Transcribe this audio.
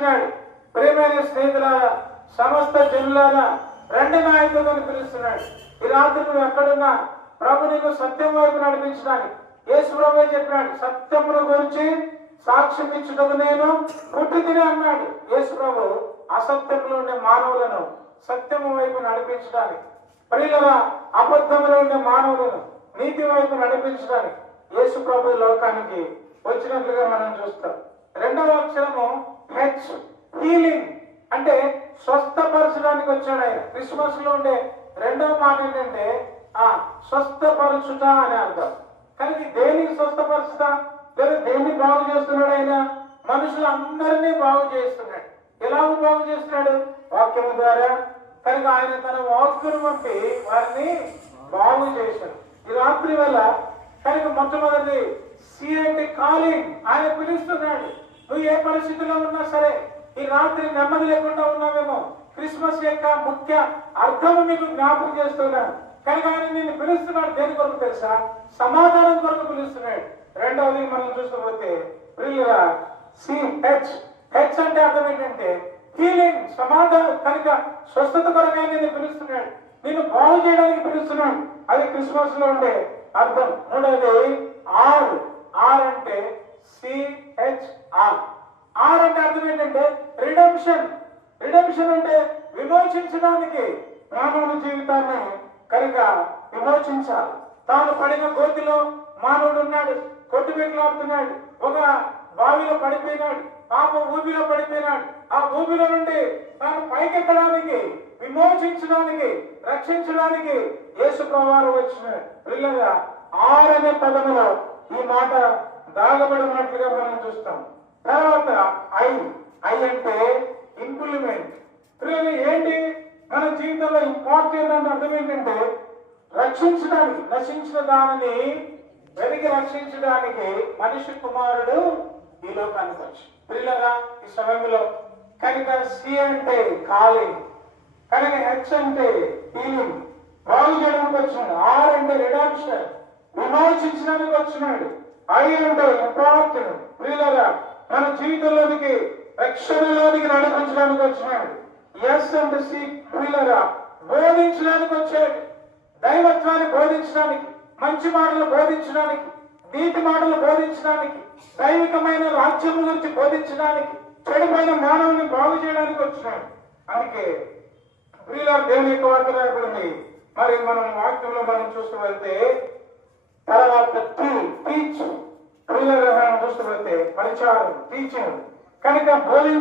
పిలుస్తున్నాడు. ప్రియమైన స్నేహితులారా, సమస్త జనులారా రెండు నాయకులను పిలుస్తున్నాడు. ఈ రాత్రి నువ్వు ఎక్కడున్నా ప్రభు నీకు సత్యం వైపు నడిపించడానికి యేసు ప్రభువే చెప్పినాడు. సత్యమును గురించి సాక్ష్యం ఇచ్చుటకు నేను పుట్టి తిని అన్నాడు యేసు ప్రభు. అసత్యంలో ఉండే మానవులను సత్యము వైపు నడిపించడానికి, ప్రియులరా అబద్ధంలో ఉండే మానవులను నీతి వైపు నడిపించడానికి యేసు ప్రభు లోకానికి వచ్చినట్లుగా మనం చూస్తాం. రెండవ అక్షరము హెచ్, హీలింగ్ అంటే స్వస్థపరచడానికి వచ్చాడు ఆయన. క్రిస్మస్ లో ఉండే రెండవ మాట ఏంటంటే స్వస్థపరచుట అని అర్థం. కానీ దేనికి స్వస్థపరచుట లేదా దేన్ని బాగు చేస్తున్నాడు ఆయన? మనుషులందరినీ బాగు చేస్తున్నాడు. ఎలా బాగు చేస్తున్నాడు? వాక్యము ద్వారా. కనుక ఆయన తన వాక్కును పంపి వారిని బాగు చేశాడు. ఈ రాత్రి వల్ల కనుక మొట్టమొదటి సి అంటే కాలింగ్, ఆయన పిలుస్తున్నాడు. నువ్వు ఏ పరిస్థితిలో ఉన్నా సరే, ఈ రాత్రి నెమ్మది లేకుండా ఉన్నామేమో, క్రిస్మస్ యొక్క ముఖ్య అర్థము మీకు జ్ఞాపకం చేస్తున్నాను. కనుక ఆయన నిన్ను పిలుస్తున్నాడు. దేని కొరకు తెలుసా? సమాధానం కొరకు పిలుస్తున్నాడు. రెండవది మనం చూసుకోకపోతే హెచ్, హెచ్ అంటే అర్థం ఏంటంటే హీలింగ్, సమాధానం. కనుక స్వస్థత కొరకై నిన్ను పిలుస్తున్నాడు, నిన్ను బాగు చేయడానికి పిలుస్తున్నాడు. అది క్రిస్మస్ లో ఉండే అర్థం. మూడవది ఆర్, ఆర్ అంటే సిహెచ్ఆర్. ఆర్ అంటే అర్థం ఏంటంటే రిడెంప్షన్. రిడెంప్షన్ అంటే విమోచించడానికి, మానవుని జీవితాన్ని కనుక విమోచించాలి. తాను పడిన గోతిలో మానవుడు ఉన్నాడు, కొట్టుబెట్లాడుతున్నాడు, ఒక బావిలో పడిపోయినాడు, పాప ఊబిలో పడిపోయినాడు. ఆ ఊబిలో నుండి తాను పైకెక్కడానికి, విమోచించడానికి, రక్షించడానికి యేసు ప్రభువు వచ్చినాడు. పిల్లగా ఆర్ అనే పదములో ఈ మాట దాగబడి ఉన్నట్లుగా మనం చూస్తాం. తర్వాత ఐ, ఐ అంటే ఇంప్లిమెంట్. పిల్లలు ఏంటి మన జీవితంలో ఇంపార్టెంట్ అని అర్థం ఏంటంటే రక్షించడానికి, నశించిన దానిని వెలికి రక్షించడానికి మనిషి కుమారుడు ఈ లోకానికి వచ్చి పిల్లగా ఈ సమయంలో. కనుక సి అంటే కాలింగ్, కనుక హెచ్ అంటే హీలింగ్, బాగు చేయడానికి వచ్చినాడు. ఆర్ అంటే రిడెంప్షన్, విమోచించడానికి వచ్చినాడు. ఐ అంటే ఇంపార్టెంట్, పిల్లగా మన జీవితంలోనికి రక్షణలోనికి నడిపించడానికి వచ్చినాడు. ఎస్ అంటే సి, పిల్లగా బోధించడానికి వచ్చాడు. దైవత్వాన్ని బోధించడానికి, మంచి మాటలు బోధించడానికి, నీతి మాటలు బోధించడానికి, దైవికమైన రాజ్యం గురించి బోధించడానికి, చెడిపోయిన మానవుని బాగు చేయడానికి వచ్చినాడు. అందుకే ప్రియుల దేవుని యొక్క వాక్యం రాయబడింది. మరి మనం వాక్యంలో మనం చూస్తూ వెళ్తే తర్వాత టీచ్, ప్రియుల చూస్తూ వెళ్తే పరిచారం, టీచింగ్. కనుక బోధించ